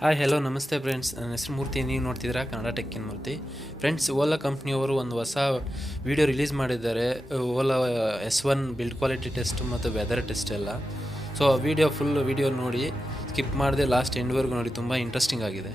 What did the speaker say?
Hi hello ನಮಸ್ತೆ friends, ನನ್ನ ಹೆಸರು ಮೂರ್ತಿ. ನೀವು ನೋಡ್ತಿದ್ದೀರಾ Kannada tech in Murthy. Friends, Ola ಕಂಪ್ನಿಯವರು ಒಂದು ಹೊಸ ವಿಡಿಯೋ ರಿಲೀಸ್ ಮಾಡಿದ್ದಾರೆ. Ola S1 build quality test ಮತ್ತು ವೆದರ್ ಟೆಸ್ಟ್ ಎಲ್ಲ. ಸೊ ಫುಲ್ ವಿಡಿಯೋ ನೋಡಿ, ಸ್ಕಿಪ್ ಮಾಡದೆ ಲಾಸ್ಟ್ ಎಂಡ್ವರೆಗೂ ನೋಡಿ, ತುಂಬ ಇಂಟ್ರೆಸ್ಟಿಂಗ್ ಆಗಿದೆ.